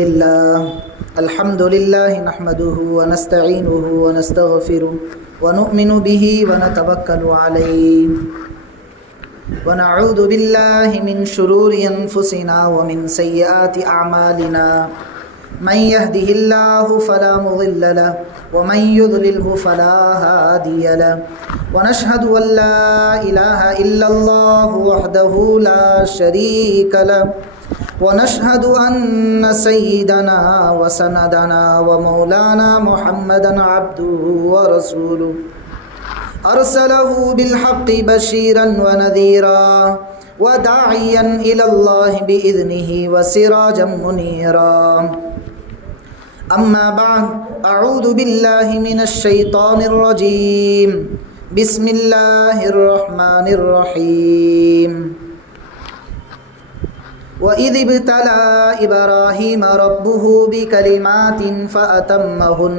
الحمد لله نحمده ونستعينه ونستغفره ونؤمن به ونتوكل عليه ونعوذ بالله من شرور أنفسنا ومن سيئات أعمالنا من يهده الله فلا مضل له ومن يضلله فلا هادي له ونشهد أن لا إله إلا الله وحده لا شريك له ونشهد أن سيدنا وسندنا ومولانا محمدا عبده ورسوله أرسله بالحق بشيرا ونذيرا وداعيا إلى الله بإذنه وسراجا منيرا أما بعد أعوذ بالله من الشيطان الرجيم بسم الله الرحمن الرحيم وَإِذِ ابْتَلَى إِبْرَاهِيمَ رَبُّهُ بِكَلِمَاتٍ فَأَتَمَّهُنَّ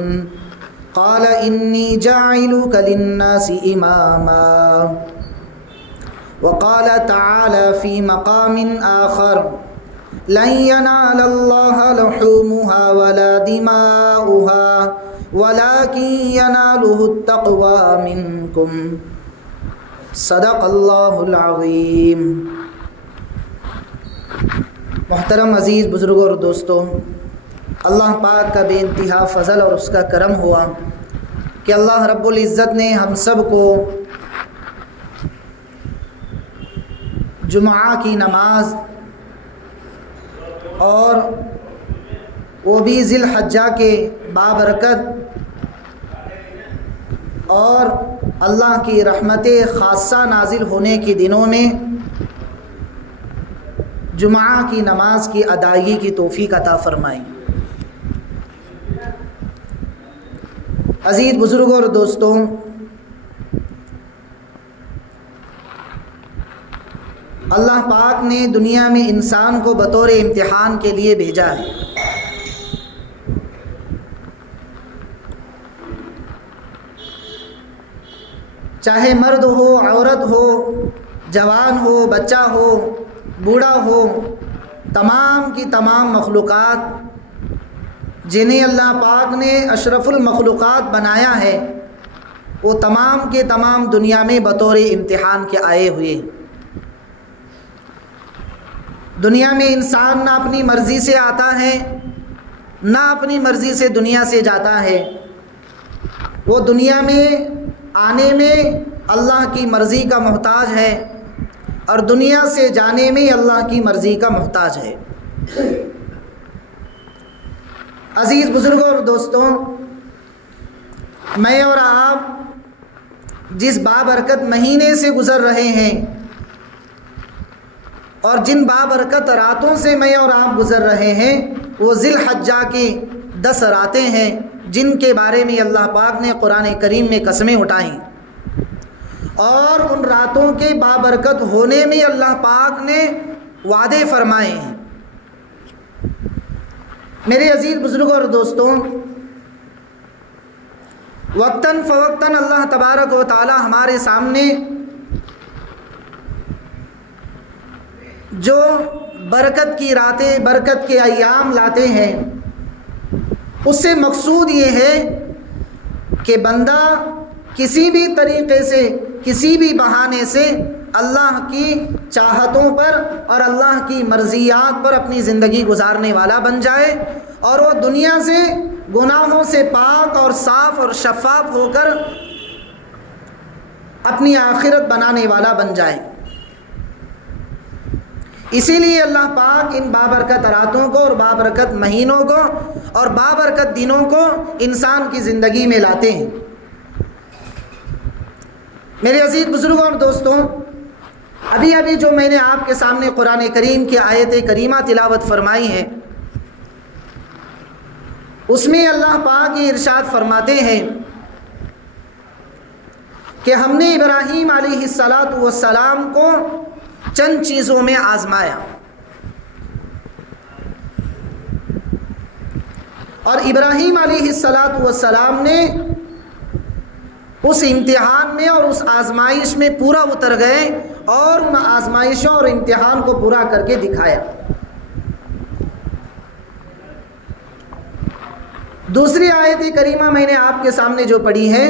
قَالَ إِنِّي جَاعِلُكَ لِلنَّاسِ إِمَامًا وقال تعالى في مقام آخر لن ينال الله لحومها ولا دماؤها ولكن يناله التقوى منكم صدق اللہ العظیم۔ محترم عزیز بزرگوں اور دوستوں، اللہ پاک کا بے انتہا فضل اور اس کا کرم ہوا کہ اللہ رب العزت نے ہم سب کو جمعہ کی نماز اور وہ بھی ذی الحجہ کے بابرکت اور اللہ کی رحمت خاصہ نازل ہونے کے دنوں میں جمعہ کی نماز کی ادائیگی کی توفیق عطا فرمائیں۔ عزیز بزرگوں اور دوستوں، اللہ پاک نے دنیا میں انسان کو بطور امتحان کے لیے بھیجا ہے۔ چاہے مرد ہو، عورت ہو، جوان ہو، بچہ ہو، بوڑھا ہو، تمام کی تمام مخلوقات جنہیں اللہ پاک نے اشرف المخلوقات بنایا ہے، وہ تمام کے تمام دنیا میں بطور امتحان کے آئے ہوئے ہیں۔ دنیا میں انسان نہ اپنی مرضی سے آتا ہے، نہ اپنی مرضی سے دنیا سے جاتا ہے۔ وہ دنیا میں آنے میں اللہ کی مرضی کا محتاج ہے اور دنیا سے جانے میں اللہ کی مرضی کا محتاج ہے۔ عزیز بزرگوں اور دوستوں، میں اور آپ جس بابرکت مہینے سے گزر رہے ہیں اور جن بابرکت راتوں سے میں اور آپ گزر رہے ہیں، وہ ذی الحجہ کی 10 راتیں ہیں جن کے بارے میں اللہ پاک نے قرآن کریم میں قسمیں اٹھائیں، اور ان راتوں کے بابرکت ہونے میں اللہ پاک نے وعدے فرمائے ہیں۔ میرے عزیز بزرگوں اور دوستوں، وقتاً فوقتاً اللہ تبارک و تعالی ہمارے سامنے جو برکت کی راتیں، برکت کے ایام لاتے ہیں، اس سے مقصود یہ ہے کہ بندہ کسی بھی طریقے سے، کسی بھی بہانے سے اللہ کی چاہتوں پر اور اللہ کی مرضیات پر اپنی زندگی گزارنے والا بن جائے، اور وہ دنیا سے گناہوں سے پاک اور صاف اور شفاف ہو کر اپنی آخرت بنانے والا بن جائے۔ اسی لیے اللہ پاک ان بابرکت راتوں کو اور بابرکت مہینوں کو اور بابرکت دنوں کو انسان کی زندگی میں لاتے ہیں۔ میرے عزیز بزرگوں اور دوستوں، ابھی جو میں نے آپ کے سامنے قرآن کریم کی آیت کریمہ تلاوت فرمائی ہے، اس میں اللہ پاک یہ ارشاد فرماتے ہیں کہ ہم نے ابراہیم علیہ السلام کو چند چیزوں میں آزمایا، اور ابراہیم علیہ السلام نے اس امتحان میں اور اس آزمائش میں پورا اتر گئے اور ان آزمائشوں اور امتحان کو پورا کر کے دکھایا۔ دوسری آیت کریمہ میں نے آپ کے سامنے جو پڑھی ہے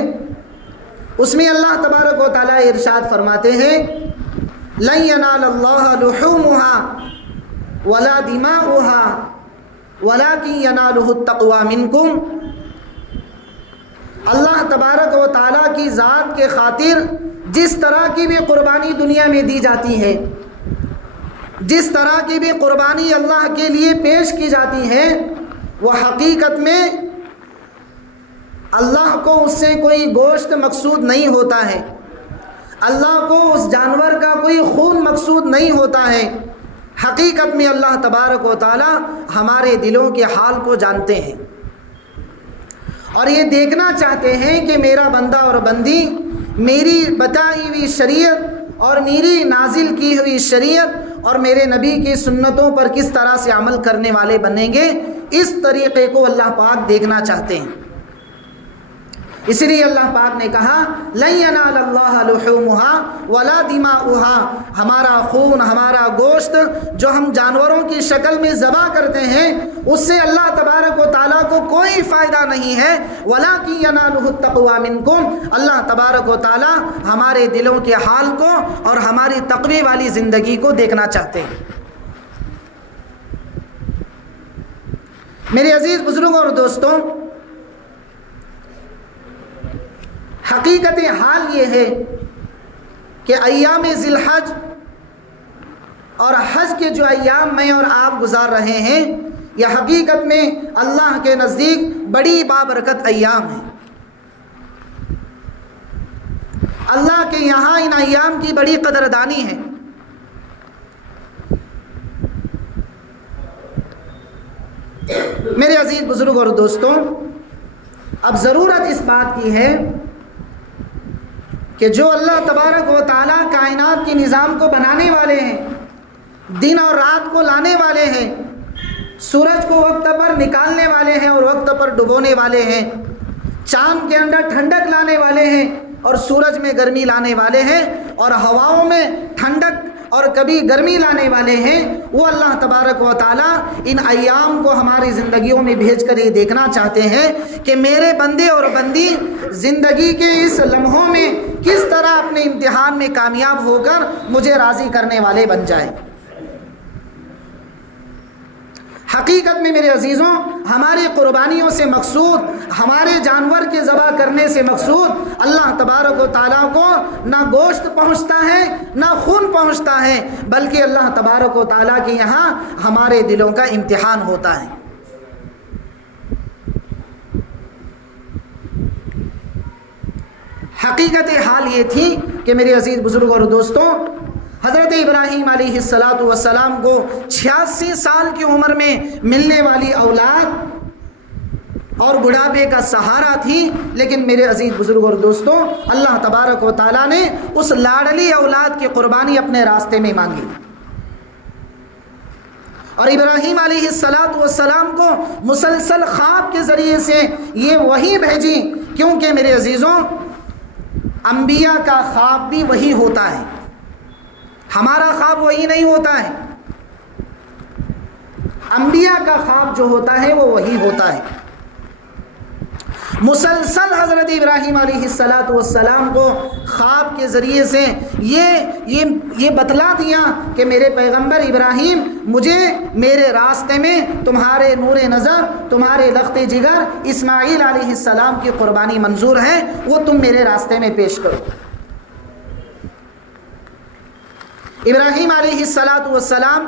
اس میں اللہ تبارک و تعالیٰ ارشاد فرماتے ہیں لن ینال اللہ لحومها ولا دماؤها ولکن ینالہ التقوی منکم۔ اللہ تبارک و تعالیٰ کی ذات کے خاطر جس طرح کی بھی قربانی دنیا میں دی جاتی ہے، جس طرح کی بھی قربانی اللہ کے لیے پیش کی جاتی ہے، وہ حقیقت میں اللہ کو اس سے کوئی گوشت مقصود نہیں ہوتا ہے، اللہ کو اس جانور کا کوئی خون مقصود نہیں ہوتا ہے۔ حقیقت میں اللہ تبارک و تعالی ہمارے دلوں کے حال کو جانتے ہیں اور یہ دیکھنا چاہتے ہیں کہ میرا بندہ اور بندی میری بتائی ہوئی شریعت اور میری نازل کی ہوئی شریعت اور میرے نبی کی سنتوں پر کس طرح سے عمل کرنے والے بنیں گے، اس طریقے کو اللہ پاک دیکھنا چاہتے ہیں۔ اس لیے اللہ پاک نے کہا لن ینال اللہ لحومها ولا دماؤها، ہمارا خون، ہمارا گوشت جو ہم جانوروں کی شکل میں ذبح کرتے ہیں اس سے اللہ تبارک و تعالیٰ کو کوئی فائدہ نہیں ہے، ولکن ینالہ التقوی منکم، اللہ تبارک و تعالیٰ ہمارے دلوں کے حال کو اور ہماری تقوی والی زندگی کو دیکھنا چاہتے ہیں۔ میرے عزیز بزرگوں اور دوستوں، حقیقت حال یہ ہے کہ ایام ذی الحج اور حج کے جو ایام میں اور آپ گزار رہے ہیں یہ حقیقت میں اللہ کے نزدیک بڑی بابرکت ایام ہیں۔ اللہ کے یہاں ان ایام کی بڑی قدردانی ہے۔ میرے عزیز بزرگ اور دوستوں، اب ضرورت اس بات کی ہے کہ جو اللہ تبارک و تعالیٰ کائنات کے نظام کو بنانے والے ہیں، دن اور رات کو لانے والے ہیں، سورج کو وقت پر نکالنے والے ہیں اور وقت پر ڈبونے والے ہیں، چاند کے اندر ٹھنڈک لانے والے ہیں اور سورج میں گرمی لانے والے ہیں، اور ہواؤں میں ٹھنڈک اور کبھی گرمی لانے والے ہیں، وہ اللہ تبارک و تعالیٰ ان ایام کو ہماری زندگیوں میں بھیج کر یہ دیکھنا چاہتے ہیں کہ میرے بندے اور بندی زندگی کے اس لمحوں میں کس طرح اپنے امتحان میں کامیاب ہو کر مجھے راضی کرنے والے بن جائیں۔ حقیقت میں میرے عزیزوں، ہماری قربانیوں سے مقصود، ہمارے جانور کے ذبح کرنے سے مقصود اللہ تبارک و تعالیٰ کو نہ گوشت پہنچتا ہے نہ خون پہنچتا ہے، بلکہ اللہ تبارک و تعالیٰ کے یہاں ہمارے دلوں کا امتحان ہوتا ہے۔ حقیقت حال یہ تھی کہ میرے عزیز بزرگوں اور دوستوں، حضرت ابراہیم علیہ السلام کو 86 سال کی عمر میں ملنے والی اولاد اور بڑھاپے کا سہارا تھی، لیکن میرے عزیز بزرگوں اور دوستوں، اللہ تبارک و تعالیٰ نے اس لاڈلی اولاد کی قربانی اپنے راستے میں مانگی اور ابراہیم علیہ السلام کو مسلسل خواب کے ذریعے سے یہ وحی بھیجی، کیونکہ میرے عزیزوں انبیاء کا خواب بھی وہی ہوتا ہے، ہمارا خواب وہی نہیں ہوتا ہے، انبیاء کا خواب جو ہوتا ہے وہ وہی ہوتا ہے۔ مسلسل حضرت ابراہیم علیہ السلام کو خواب کے ذریعے سے یہ بتلا دیا کہ میرے پیغمبر ابراہیم، مجھے میرے راستے میں تمہارے نور نظر، تمہارے لخت جگر اسماعیل علیہ السلام کی قربانی منظور ہے، وہ تم میرے راستے میں پیش کرو۔ ابراہیم علیہ السلام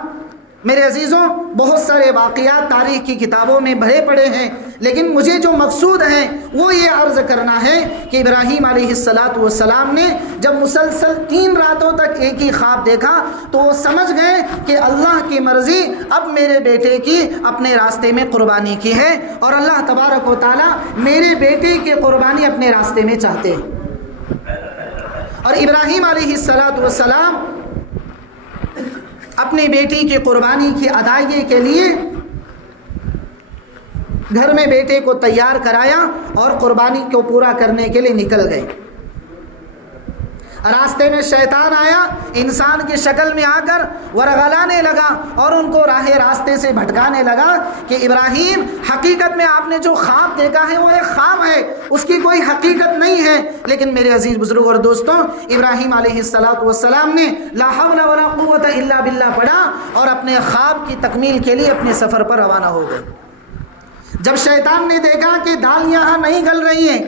میرے عزیزوں بہت سارے واقعات تاریخ کی کتابوں میں بھرے پڑے ہیں، لیکن مجھے جو مقصود ہے وہ یہ عرض کرنا ہے کہ ابراہیم علیہ السلام نے جب مسلسل 3 راتوں تک ایک ہی خواب دیکھا تو وہ سمجھ گئے کہ اللہ کی مرضی اب میرے بیٹے کی اپنے راستے میں قربانی کی ہے، اور اللہ تبارک و تعالیٰ میرے بیٹے کی قربانی اپنے راستے میں چاہتے ہیں۔ اور ابراہیم علیہ السلام اپنی بیٹی کی قربانی کی ادائیگی کے لیے گھر میں بیٹے کو تیار کرایا اور قربانی کو پورا کرنے کے لیے نکل گئے۔ راستے میں شیطان آیا، انسان کی شکل میں آ کر ورغلانے لگا اور ان کو راہ راستے سے بھٹکانے لگا کہ ابراہیم، حقیقت میں آپ نے جو خواب دیکھا ہے وہ ایک خواب ہے، اس کی کوئی حقیقت نہیں ہے۔ لیکن میرے عزیز بزرگ اور دوستوں، ابراہیم علیہ السلام نے لا حول ولا قوت الا باللہ پڑھا اور اپنے خواب کی تکمیل کے لیے اپنے سفر پر روانہ ہو گئے۔ جب شیطان نے دیکھا کہ دال یہاں نہیں گل رہی ہے،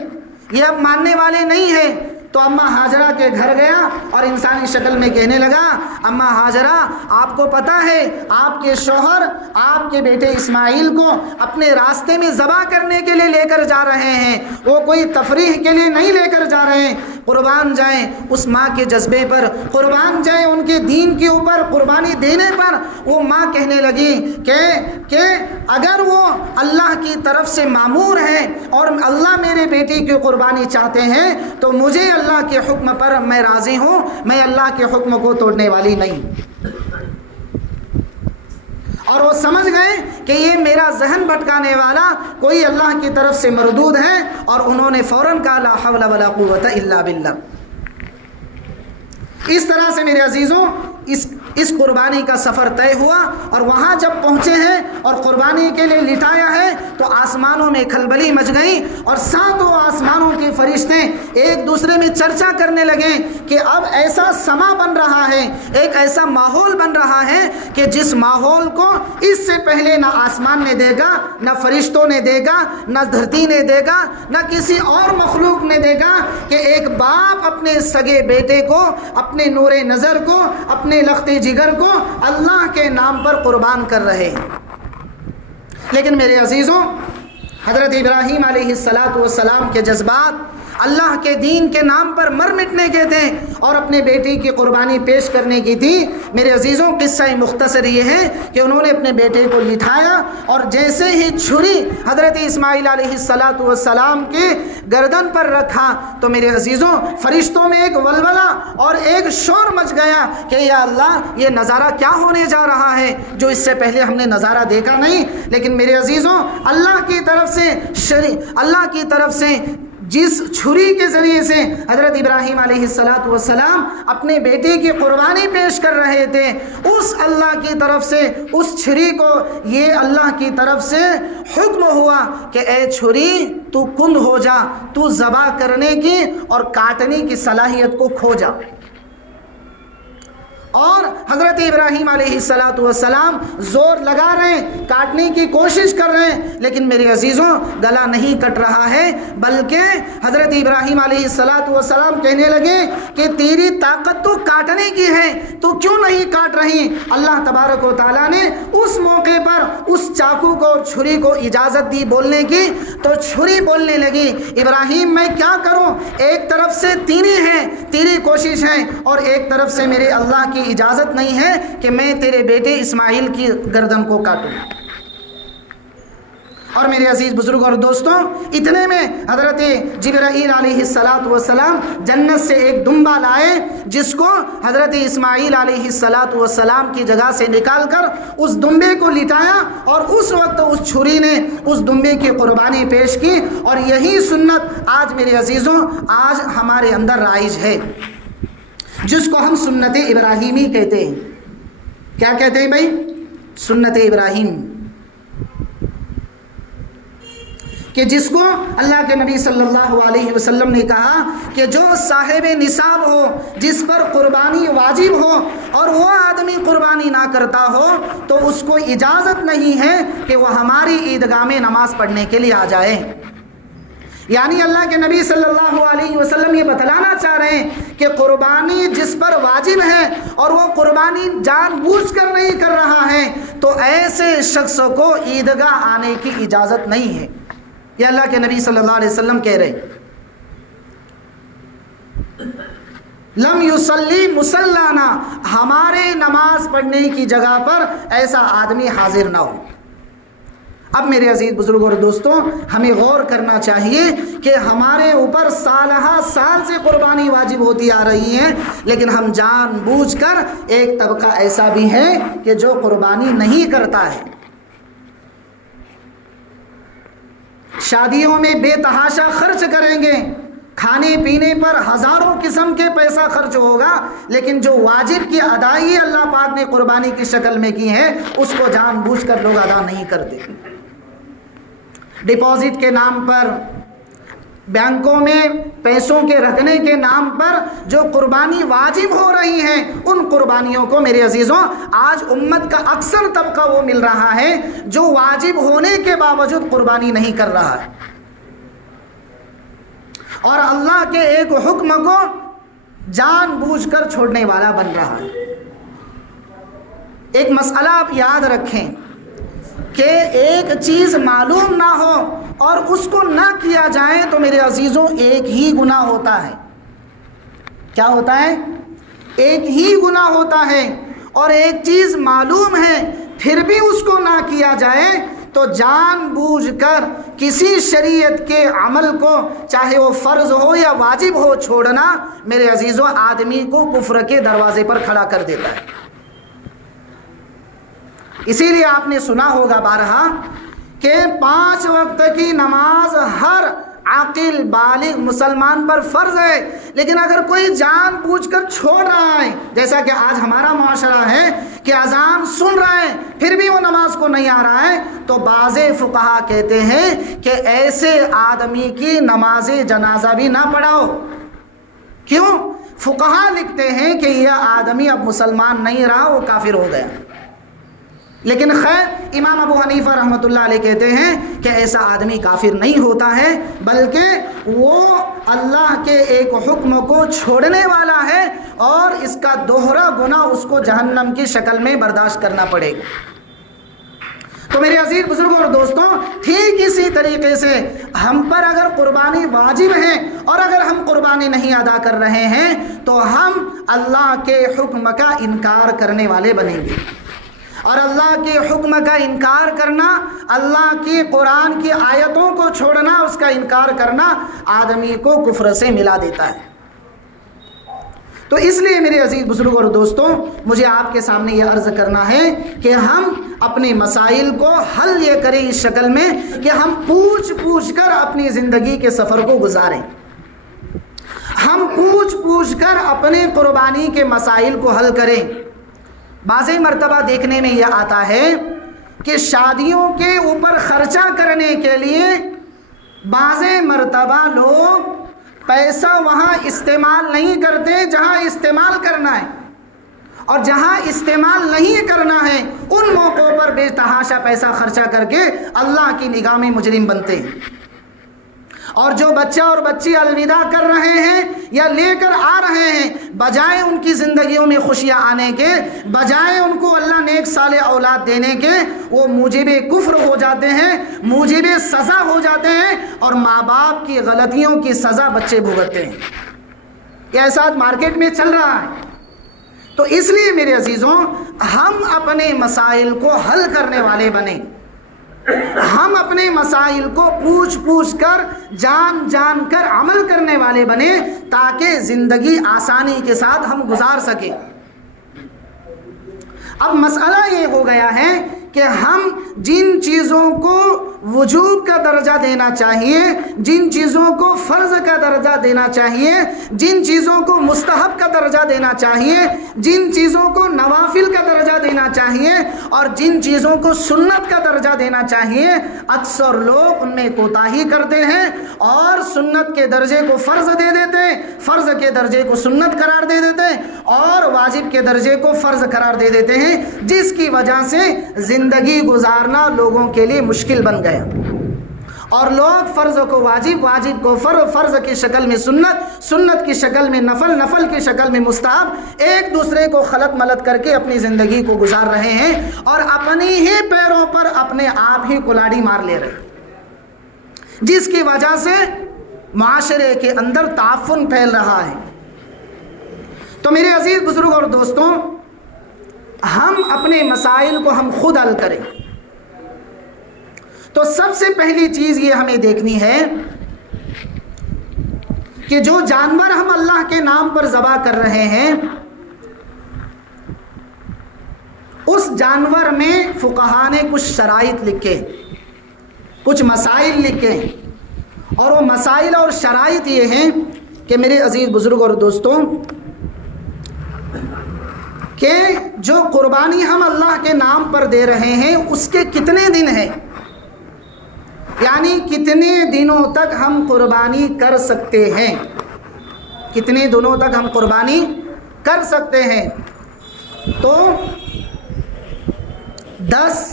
یہ اب ماننے والے نہیں ہیں، تو اماں ہاجرہ کے گھر گیا اور انسانی شکل میں کہنے لگا، اماں ہاجرہ، آپ کو پتہ ہے آپ کے شوہر آپ کے بیٹے اسماعیل کو اپنے راستے میں ذبح کرنے کے لیے لے کر جا رہے ہیں، وہ کوئی تفریح کے لیے نہیں لے کر جا رہے ہیں۔ قربان جائیں اس ماں کے جذبے پر، قربان جائیں ان کے دین کے اوپر قربانی دینے پر۔ وہ ماں کہنے لگی کہ اگر وہ اللہ کی طرف سے مامور ہے اور اللہ میرے بیٹی کی قربانی چاہتے ہیں تو مجھے اللہ کے حکم پر میں راضی ہوں، میں اللہ کے حکم کو توڑنے والی نہیں۔ اور وہ سمجھ گئے کہ یہ میرا ذہن بھٹکانے والا کوئی اللہ کی طرف سے مردود ہے، اور انہوں نے فوراً کہا لا حول ولا قوت الا باللہ۔ اس طرح سے میرے عزیزوں اس قربانی کا سفر طے ہوا، اور وہاں جب پہنچے ہیں اور قربانی کے لیے لٹایا ہے تو آسمانوں میں کھلبلی مچ گئی، اور ساتوں آسمانوں کے فرشتے ایک دوسرے میں چرچا کرنے لگے کہ اب ایسا سما بن رہا ہے، ایک ایسا ماحول بن رہا ہے کہ جس ماحول کو اس سے پہلے نہ آسمان نے دیکھا، نہ فرشتوں نے دیکھا، نہ دھرتی نے دیکھا، نہ کسی اور مخلوق نے دیکھا، کہ ایک باپ اپنے سگے بیٹے کو، اپنے نور نظر کو، اپنے لخت جگر کو اللہ کے نام پر قربان کر رہے ہیں۔ لیکن میرے عزیزوں، حضرت ابراہیم علیہ السلام کے جذبات اللہ کے دین کے نام پر مر مٹنے کے تھے اور اپنے بیٹی کی قربانی پیش کرنے کی تھی۔ میرے عزیزوں، قصہ مختصر یہ ہے کہ انہوں نے اپنے بیٹے کو لٹھایا اور جیسے ہی چھری حضرت اسماعیل علیہ السلام کے گردن پر رکھا تو میرے عزیزوں فرشتوں میں ایک ولولہ اور ایک شور مچ گیا کہ یا اللہ، یہ نظارہ کیا ہونے جا رہا ہے جو اس سے پہلے ہم نے نظارہ دیکھا نہیں۔ لیکن میرے عزیزوں، اللہ کی طرف سے جس چھری کے ذریعے سے حضرت ابراہیم علیہ السلام اپنے بیٹے کی قربانی پیش کر رہے تھے، اس اللہ کی طرف سے اس چھری کو یہ اللہ کی طرف سے حکم ہوا کہ اے چھری تو کند ہو جا، تو ذبح کرنے کی اور کاٹنے کی صلاحیت کو کھو جا۔ اور حضرت ابراہیم علیہ السلام زور لگا رہے ہیں، کاٹنے کی کوشش کر رہے ہیں، لیکن میرے عزیزوں گلا نہیں کٹ رہا ہے، بلکہ حضرت ابراہیم علیہ السلام کہنے لگے کہ تیری طاقت تو کاٹنے کی ہے، تو کیوں نہیں کاٹ رہی؟ اللہ تبارک و تعالیٰ نے اس موقع پر اس چاقو کو اور چھری کو اجازت دی بولنے کی، تو چھری بولنے لگی ابراہیم میں کیا کروں، ایک طرف سے تیری کوشش ہے اور ایک طرف سے میرے اللہ کی اجازت نہیں ہے کہ میں تیرے بیٹے اسماعیل کی گردن کو کاٹوں۔ اور میرے عزیز بزرگ اور دوستوں، اتنے میں حضرت جبرائیل علیہ السلام جنت سے ایک دمبا لائے، جس کو حضرت اسماعیل علیہ السلام کی جگہ سے نکال کر اس دمبے کو لٹایا، اور اس وقت اس چھری نے اس دمبے کی قربانی پیش کی۔ اور یہی سنت آج میرے عزیزوں آج ہمارے اندر رائج ہے، جس کو ہم سنت ابراہیمی کہتے ہیں۔ کیا کہتے ہیں بھائی؟ سنت ابراہیم، کہ جس کو اللہ کے نبی صلی اللہ علیہ وسلم نے کہا کہ جو صاحب نصاب ہو، جس پر قربانی واجب ہو، اور وہ آدمی قربانی نہ کرتا ہو تو اس کو اجازت نہیں ہے کہ وہ ہماری عیدگاہ میں نماز پڑھنے کے لیے آ جائے۔ یعنی اللہ کے نبی صلی اللہ علیہ وسلم یہ بتلانا چاہ رہے ہیں کہ قربانی جس پر واجب ہے اور وہ قربانی جان بوجھ کر نہیں کر رہا ہے تو ایسے شخص کو عیدگاہ آنے کی اجازت نہیں ہے۔ یہ اللہ کے نبی صلی اللہ علیہ وسلم کہہ رہے ہیں، لم یصلی مصلانا، ہمارے نماز پڑھنے کی جگہ پر ایسا آدمی حاضر نہ ہو۔ اب میرے عزیز بزرگ اور دوستوں، ہمیں غور کرنا چاہیے کہ ہمارے اوپر سالہ سال سے قربانی واجب ہوتی آ رہی ہے، لیکن ہم جان بوجھ کر، ایک طبقہ ایسا بھی ہے کہ جو قربانی نہیں کرتا ہے، شادیوں میں بے تحاشا خرچ کریں گے، کھانے پینے پر ہزاروں قسم کے پیسہ خرچ ہوگا، لیکن جو واجب کی ادائیگی اللہ پاک نے قربانی کی شکل میں کی ہے اس کو جان بوجھ کر لوگ ادا نہیں کرتے۔ ڈپازٹ کے نام پر، بینکوں میں پیسوں کے رکھنے کے نام پر جو قربانی واجب ہو رہی ہیں، ان قربانیوں کو میرے عزیزوں آج امت کا اکثر طبقہ وہ مل رہا ہے جو واجب ہونے کے باوجود قربانی نہیں کر رہا ہے، اور اللہ کے ایک حکم کو جان بوجھ کر چھوڑنے والا بن رہا ہے۔ ایک مسئلہ آپ یاد رکھیں کہ ایک چیز معلوم نہ ہو اور اس کو نہ کیا جائے تو میرے عزیزوں ایک ہی گناہ ہوتا ہے۔ کیا ہوتا ہے؟ ایک ہی گناہ ہوتا ہے۔ اور ایک چیز معلوم ہے پھر بھی اس کو نہ کیا جائے تو جان بوجھ کر کسی شریعت کے عمل کو، چاہے وہ فرض ہو یا واجب ہو، چھوڑنا میرے عزیزوں آدمی کو کفر کے دروازے پر کھڑا کر دیتا ہے۔ اسی لیے آپ نے سنا ہوگا بارہا کہ 5 وقت کی نماز ہر عاقل بالغ مسلمان پر فرض ہے، لیکن اگر کوئی جان بوجھ کر چھوڑ رہا ہے، جیسا کہ آج ہمارا معاشرہ ہے کہ اذان سن رہا ہے پھر بھی وہ نماز کو نہیں آ رہا ہے، تو بعض فقہا کہتے ہیں کہ ایسے آدمی کی نماز جنازہ بھی نہ پڑھاؤ۔ کیوں؟ فقہا لکھتے ہیں کہ یہ آدمی اب مسلمان نہیں رہا، وہ کافر ہو گیا۔ لیکن خیر امام ابو حنیفہ رحمۃ اللہ علیہ کہتے ہیں کہ ایسا آدمی کافر نہیں ہوتا ہے، بلکہ وہ اللہ کے ایک حکم کو چھوڑنے والا ہے اور اس کا دوہرا گناہ اس کو جہنم کی شکل میں برداشت کرنا پڑے گا۔ تو میرے عزیز بزرگوں اور دوستوں، ٹھیک اسی طریقے سے ہم پر اگر قربانی واجب ہے اور اگر ہم قربانی نہیں ادا کر رہے ہیں تو ہم اللہ کے حکم کا انکار کرنے والے بنیں گے، اور اللہ کے حکم کا انکار کرنا، اللہ کی قرآن کی آیتوں کو چھوڑنا، اس کا انکار کرنا آدمی کو کفر سے ملا دیتا ہے۔ تو اس لیے میرے عزیز بزرگوں اور دوستوں، مجھے آپ کے سامنے یہ عرض کرنا ہے کہ ہم اپنے مسائل کو حل یہ کریں اس شکل میں کہ ہم پوچھ پوچھ کر اپنی زندگی کے سفر کو گزاریں، ہم پوچھ پوچھ کر اپنے قربانی کے مسائل کو حل کریں۔ بعض مرتبہ دیکھنے میں یہ آتا ہے کہ شادیوں کے اوپر خرچہ کرنے کے لیے بعض مرتبہ لوگ پیسہ وہاں استعمال نہیں کرتے جہاں استعمال کرنا ہے، اور جہاں استعمال نہیں کرنا ہے ان موقعوں پر بے تحاشا پیسہ خرچہ کر کے اللہ کی نگاہ میں مجرم بنتے ہیں۔ اور جو بچہ اور بچی الوداع کر رہے ہیں یا لے کر آ رہے ہیں، بجائے ان کی زندگیوں میں خوشیاں آنے کے، بجائے ان کو اللہ نیک صالح اولاد دینے کے، وہ موجب کفر ہو جاتے ہیں، موجب سزا ہو جاتے ہیں، اور ماں باپ کی غلطیوں کی سزا بچے بھگتتے ہیں۔ یہ ایسا مارکیٹ میں چل رہا ہے۔ تو اس لیے میرے عزیزوں، ہم اپنے مسائل کو حل کرنے والے بنیں، ہم اپنے مسائل کو پوچھ پوچھ کر جان جان کر عمل کرنے والے بنے، تاکہ زندگی آسانی کے ساتھ ہم گزار سکیں۔ اب مسئلہ یہ ہو گیا ہے کہ ہم جن چیزوں کو وجوب کا درجہ دینا چاہیے، جن چیزوں کو فرض کا درجہ دینا چاہیے، جن چیزوں کو مستحب کا درجہ دینا چاہیے، جن چیزوں کو نوافل کا درجہ دینا چاہیے، اور جن چیزوں کو سنت کا درجہ دینا چاہیے، اکثر لوگ ان میں کوتاہی کرتے ہیں اور سنت کے درجے کو فرض دے دیتے ہیں، فرض کے درجے کو سنت قرار دے دیتے ہیں، اور واجب کے درجے کو فرض قرار دے دیتے ہیں، جس کی وجہ سے زندگی گزارنا لوگوں کے لیے مشکل بن گیا، اور لوگ فرض کو واجب، واجب کو فرض، فرض کی شکل میں سنت، سنت کی شکل میں نفل، نفل کی شکل میں مستحب، ایک دوسرے کو خلط ملط کر کے اپنی زندگی کو گزار رہے ہیں، اور اپنی ہی پیروں پر اپنے آپ ہی کلاڑی مار لے رہے ہیں، جس کی وجہ سے معاشرے کے اندر تعفن پھیل رہا ہے۔ تو میرے عزیز بزرگ اور دوستوں، ہم اپنے مسائل کو ہم خود حل کریں۔ تو سب سے پہلی چیز یہ ہمیں دیکھنی ہے کہ جو جانور ہم اللہ کے نام پر ذبح کر رہے ہیں، اس جانور میں فقہا نے کچھ شرائط لکھے، کچھ مسائل لکھے، اور وہ مسائل اور شرائط یہ ہیں کہ میرے عزیز بزرگ اور دوستوں کہ جو قربانی ہم اللہ کے نام پر دے رہے ہیں اس کے کتنے دن ہیں، یعنی کتنے دنوں تک ہم قربانی کر سکتے ہیں، کتنے دنوں تک ہم قربانی کر سکتے ہیں؟ تو 10،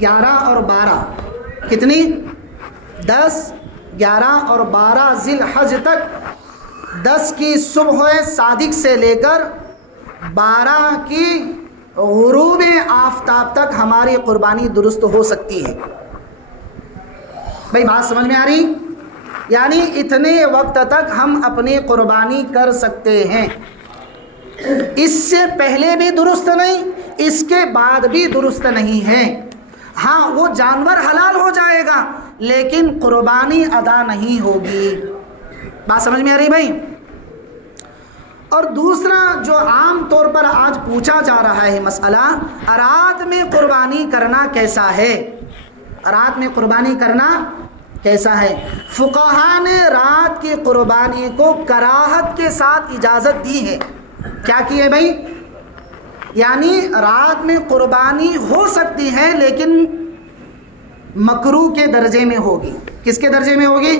11 اور 12 کتنی؟ 10، 11 اور 12 ذی الحج تک، 10 کی صبح صادق سے لے کر 12 کی غروب آفتاب تک ہماری قربانی درست ہو سکتی ہے۔ بھائی بات سمجھ میں آ رہی؟ یعنی اتنے وقت تک ہم اپنی قربانی کر سکتے ہیں، اس سے پہلے بھی درست نہیں، اس کے بعد بھی درست نہیں ہے۔ ہاں وہ جانور حلال ہو جائے گا لیکن قربانی ادا نہیں ہوگی۔ بات سمجھ میں آ رہی بھائی؟ اور دوسرا جو عام طور پر آج پوچھا جا رہا ہے مسئلہ، رات میں قربانی کرنا کیسا ہے؟ رات میں قربانی کرنا کیسا ہے؟ فقہاء نے رات کی قربانی کو کراہت کے ساتھ اجازت دی ہے۔ کیا کی ہے بھائی؟ یعنی رات میں قربانی ہو سکتی ہے لیکن مکروہ کے درجے میں ہوگی۔ کس کے درجے میں ہوگی؟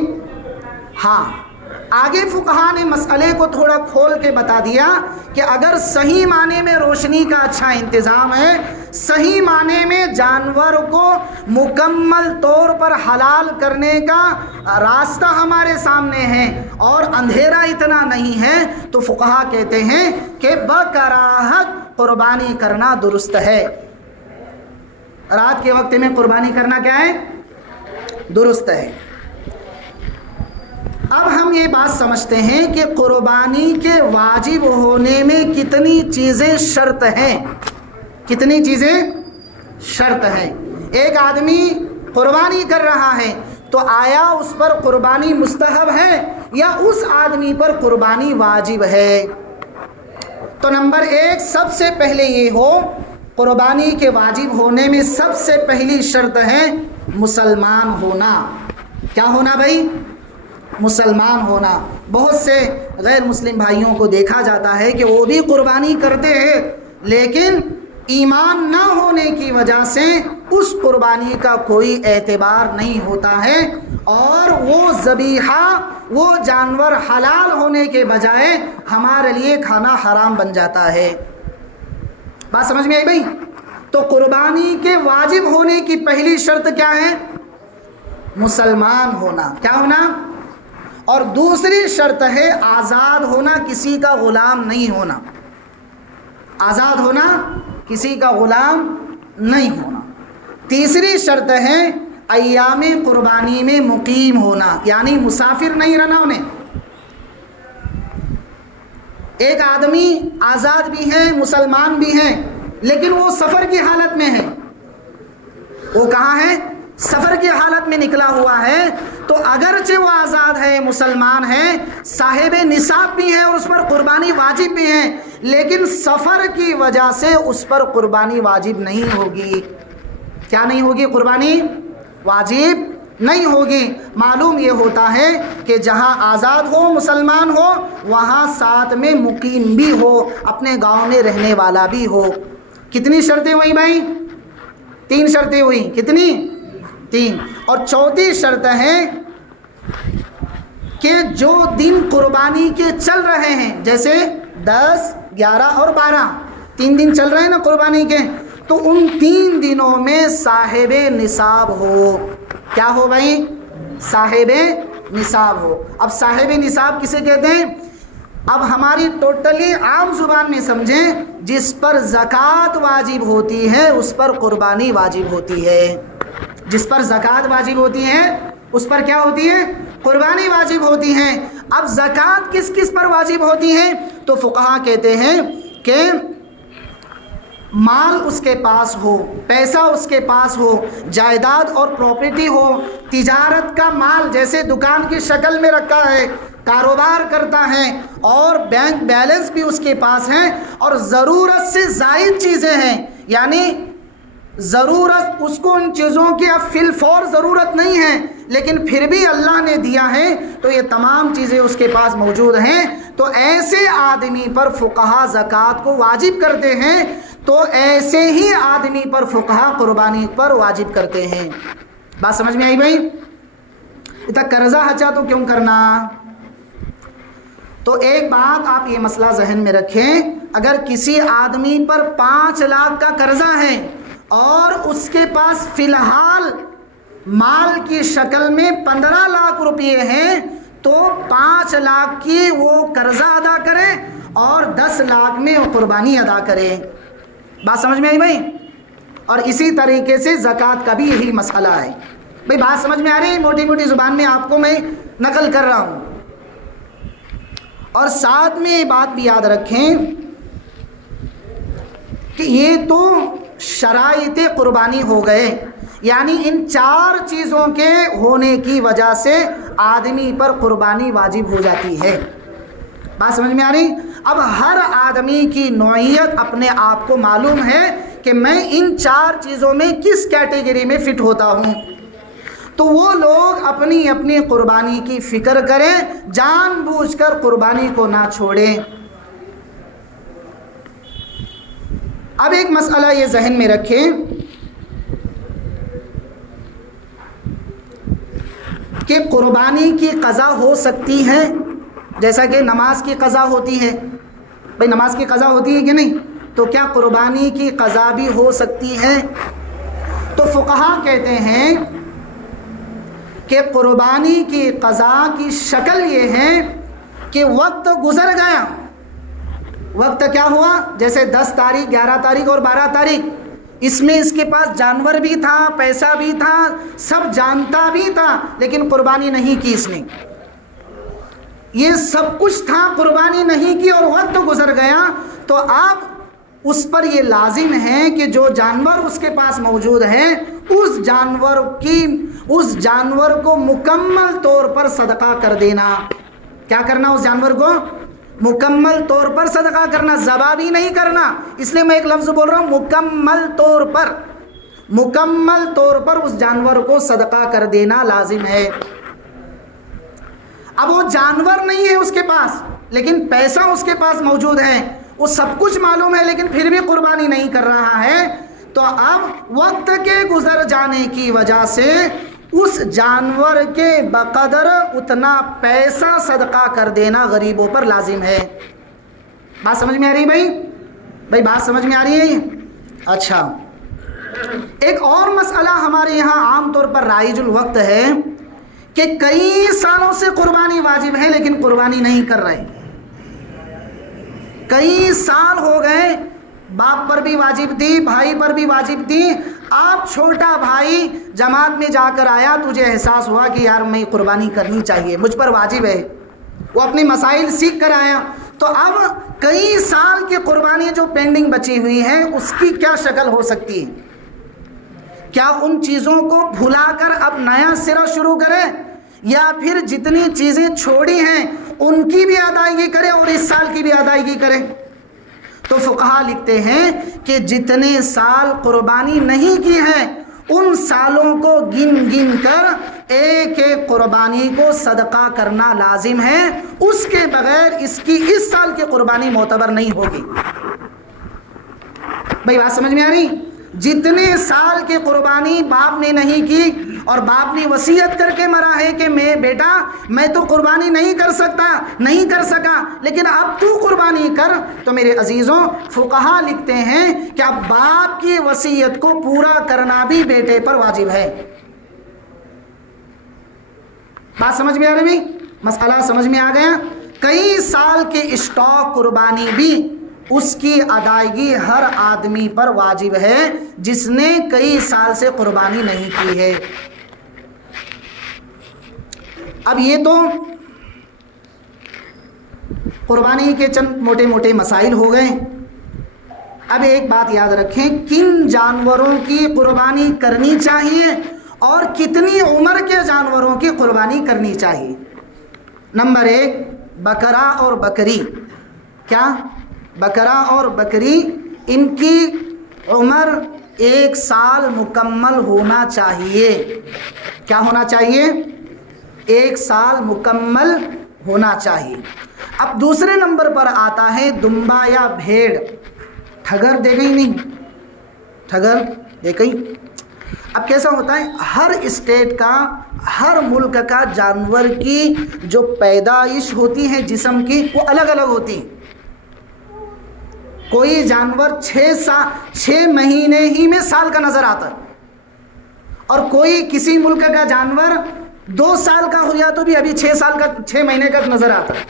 ہاں آگے فقہاء نے مسئلے کو تھوڑا کھول کے بتا دیا کہ اگر صحیح معنی میں روشنی کا اچھا انتظام ہے، صحیح معنی میں جانور کو مکمل طور پر حلال کرنے کا راستہ ہمارے سامنے ہے اور اندھیرا اتنا نہیں ہے، تو فقہاء کہتے ہیں کہ بکراہت قربانی کرنا درست ہے۔ رات کے وقت میں قربانی کرنا کیا ہے؟ درست ہے۔ اب ہم یہ بات سمجھتے ہیں کہ قربانی کے واجب ہونے میں کتنی چیزیں شرط ہیں، کتنی چیزیں شرط ہیں۔ ایک آدمی قربانی کر رہا ہے تو آیا اس پر قربانی مستحب ہے یا اس آدمی پر قربانی واجب ہے؟ تو نمبر 1 سب سے پہلے یہ ہو، قربانی کے واجب ہونے میں سب سے پہلی شرط ہے مسلمان ہونا۔ کیا ہونا بھائی؟ مسلمان ہونا۔ بہت سے غیر مسلم بھائیوں کو دیکھا جاتا ہے کہ وہ بھی قربانی کرتے ہیں لیکن ایمان نہ ہونے کی وجہ سے اس قربانی کا کوئی اعتبار نہیں ہوتا ہے اور وہ ذبیحہ، وہ جانور حلال ہونے کے بجائے ہمارے لیے کھانا حرام بن جاتا ہے۔ بات سمجھ میں آئی بھائی؟ تو قربانی کے واجب ہونے کی پہلی شرط کیا ہے؟ مسلمان ہونا۔ کیا ہونا؟ اور دوسری شرط ہے آزاد ہونا، کسی کا غلام نہیں ہونا۔ آزاد ہونا، کسی کا غلام نہیں ہونا۔ تیسری شرط ہے ایام قربانی میں مقیم ہونا، یعنی مسافر نہیں رہنا انہیں۔ ایک آدمی آزاد بھی ہے، مسلمان بھی ہے، لیکن وہ سفر کی حالت میں ہے۔ وہ کہاں ہے؟ سفر کی حالت میں نکلا ہوا ہے، تو اگرچہ وہ آزاد ہے، مسلمان ہے، صاحب نصاب بھی ہے اور اس پر قربانی واجب بھی ہے، لیکن سفر کی وجہ سے اس پر قربانی واجب نہیں ہوگی۔ کیا نہیں ہوگی؟ قربانی واجب نہیں ہوگی۔ معلوم یہ ہوتا ہے کہ جہاں آزاد ہو، مسلمان ہو، وہاں ساتھ میں مقیم بھی ہو، اپنے گاؤں میں رہنے والا بھی ہو۔ کتنی شرطیں ہوئی بھائی؟ 3 شرطیں ہوئی۔ کتنی؟ 3۔ اور چوتھی شرط ہے کہ جو دن قربانی کے چل رہے ہیں، جیسے 10، 11 اور 12، 3 دن چل رہے ہیں نا قربانی کے، تو ان 3 دنوں میں صاحب نصاب ہو۔ کیا ہو بھائی؟ صاحب نصاب ہو۔ اب صاحب نصاب کسے کہتے ہیں؟ اب ہماری ٹوٹلی عام زبان میں سمجھیں، جس پر زکوٰۃ واجب ہوتی ہے اس پر قربانی واجب ہوتی ہے۔ جس پر زکوٰۃ واجب ہوتی ہے اس پر کیا ہوتی ہے؟ قربانی واجب ہوتی ہے۔ اب زکوٰۃ کس کس پر واجب ہوتی ہے؟ تو فقہاء کہتے ہیں کہ مال اس کے پاس ہو، پیسہ اس کے پاس ہو، جائیداد اور پراپرٹی ہو، تجارت کا مال جیسے دکان کی شکل میں رکھا ہے، کاروبار کرتا ہے اور بینک بیلنس بھی اس کے پاس ہے، اور ضرورت سے زائد چیزیں ہیں، یعنی ضرورت اس کو ان چیزوں کی اب فی الفور ضرورت نہیں ہے، لیکن پھر بھی اللہ نے دیا ہے تو یہ تمام چیزیں اس کے پاس موجود ہیں، تو ایسے آدمی پر فقہا زکوٰۃ کو واجب کرتے ہیں، تو ایسے ہی آدمی پر فقہا قربانی پر واجب کرتے ہیں۔ بات سمجھ میں آئی بھائی؟ اتنا قرضہ ہچا تو کیوں کرنا؟ تو ایک بات آپ یہ مسئلہ ذہن میں رکھیں، اگر کسی آدمی پر 5 لاکھ کا قرضہ ہے اور اس کے پاس فی الحال مال کی شکل میں 15 لاکھ روپے ہیں، تو 5 لاکھ کی وہ قرضہ ادا کرے اور 10 لاکھ میں وہ قربانی ادا کرے۔ بات سمجھ میں آئی بھائی؟ اور اسی طریقے سے زکوٰۃ کا بھی یہی مسئلہ ہے۔ بھائی بات سمجھ میں آ رہی ہے؟ موٹی موٹی زبان میں آپ کو میں نقل کر رہا ہوں، اور ساتھ میں یہ بات بھی یاد رکھیں کہ یہ تو شرائط قربانی ہو گئے، یعنی ان 4 چیزوں کے ہونے کی وجہ سے آدمی پر قربانی واجب ہو جاتی ہے۔ بات سمجھ میں آ رہی؟ اب ہر آدمی کی نوعیت اپنے آپ کو معلوم ہے کہ میں ان 4 چیزوں میں کس کیٹیگری میں فٹ ہوتا ہوں، تو وہ لوگ اپنی اپنی قربانی کی فکر کریں، جان بوجھ کر قربانی کو نہ چھوڑیں۔ اب ایک مسئلہ یہ ذہن میں رکھیں کہ قربانی کی قضا ہو سکتی ہے، جیسا کہ نماز کی قضا ہوتی ہے۔ بھئی نماز کی قضا ہوتی ہے کہ نہیں؟ تو کیا قربانی کی قضا بھی ہو سکتی ہے؟ تو فقہا کہتے ہیں کہ قربانی کی قضا کی شکل یہ ہے کہ وقت گزر گیا، وقت کیا ہوا، جیسے 10 تاریخ 11 تاریخ اور 12 تاریخ، اس میں اس کے پاس جانور بھی تھا، پیسہ بھی تھا، سب جانتا بھی تھا، لیکن قربانی نہیں کی اس نے۔ یہ سب کچھ تھا، قربانی نہیں کی اور وقت گزر گیا، تو اب اس پر یہ لازم ہے کہ جو جانور اس کے پاس موجود ہے اس جانور کو مکمل طور پر صدقہ کر دینا۔ کیا کرنا؟ اس جانور کو مکمل طور پر صدقہ کرنا، ذبح بھی نہیں کرنا۔ اس لیے میں ایک لفظ بول رہا ہوں، مکمل طور پر اس جانور کو صدقہ کر دینا لازم ہے۔ اب وہ جانور نہیں ہے اس کے پاس، لیکن پیسہ اس کے پاس موجود ہے، وہ سب کچھ معلوم ہے، لیکن پھر بھی قربانی نہیں کر رہا ہے، تو اب وقت کے گزر جانے کی وجہ سے اس جانور کے بقدر اتنا پیسہ صدقہ کر دینا غریبوں پر لازم ہے۔ بات سمجھ میں آ رہی ہے بھائی بات سمجھ میں آ رہی ہے؟ اچھا، ایک اور مسئلہ ہمارے یہاں عام طور پر رائج الوقت ہے کہ کئی سالوں سے قربانی واجب ہے لیکن قربانی نہیں کر رہے، کئی سال ہو گئے، باپ پر بھی واجب تھی، بھائی پر بھی واجب تھی، آپ چھوٹا بھائی جماعت میں جا کر آیا، تجھے احساس ہوا کہ یار میں قربانی کرنی چاہیے، مجھ پر واجب ہے، وہ اپنی مسائل سیکھ کر آیا، تو اب کئی سال کی قربانی جو پینڈنگ بچی ہوئی ہے اس کی کیا شکل ہو سکتی ہے؟ کیا ان چیزوں کو بھلا کر اب نیا سرا شروع کرے، یا پھر جتنی چیزیں چھوڑی ہیں ان کی بھی ادائیگی کرے اور اس سال کی بھی ادائیگی کرے؟ تو فقہا لکھتے ہیں کہ جتنے سال قربانی نہیں کی ہے ان سالوں کو گن گن کر ایک ایک قربانی کو صدقہ کرنا لازم ہے، اس کے بغیر اس سال کی قربانی معتبر نہیں ہوگی۔ بھائی بات سمجھ میں آ رہی؟ جتنے سال کی قربانی باپ نے نہیں کی اور باپ نے وصیت کر کے مرا ہے کہ میں تو قربانی نہیں کر سکا لیکن اب تو قربانی کر، تو میرے عزیزوں فقہا لکھتے ہیں کہ اب باپ کی وصیت کو پورا کرنا بھی بیٹے پر واجب ہے۔ بات سمجھ میں آ رہی؟ مسئلہ سمجھ میں آ گیا؟ کئی سال کے اسٹاک قربانی بھی اس کی ادائیگی ہر آدمی پر واجب ہے جس نے کئی سال سے قربانی نہیں کی ہے۔ اب یہ تو قربانی کے چند موٹے موٹے مسائل ہو گئے۔ اب ایک بات یاد رکھیں، کن جانوروں کی قربانی کرنی چاہیے اور کتنی عمر کے جانوروں کی قربانی کرنی چاہیے۔ نمبر 1، بکرا اور بکری۔ کیا؟ بکرا اور بکری، ان کی عمر 1 سال مکمل ہونا چاہیے. کیا ہونا چاہیے؟ 1 سال مکمل ہونا چاہیے. اب دوسرے نمبر پر آتا ہے دمبا یا بھیڑ. ٹھگر دیکھیں نہیں؟ ٹھگر دیکھیں. اب کیسا ہوتا ہے، ہر اسٹیٹ کا، ہر ملک کا جانور کی جو پیدائش ہوتی ہے جسم کی وہ الگ الگ ہوتی ہے. کوئی جانور 6 مہینے ہی میں سال کا نظر آتا ہے، اور کوئی کسی ملک کا جانور 2 سال کا ہو یا تو بھی ابھی 6 مہینے کا نظر آتا ہے.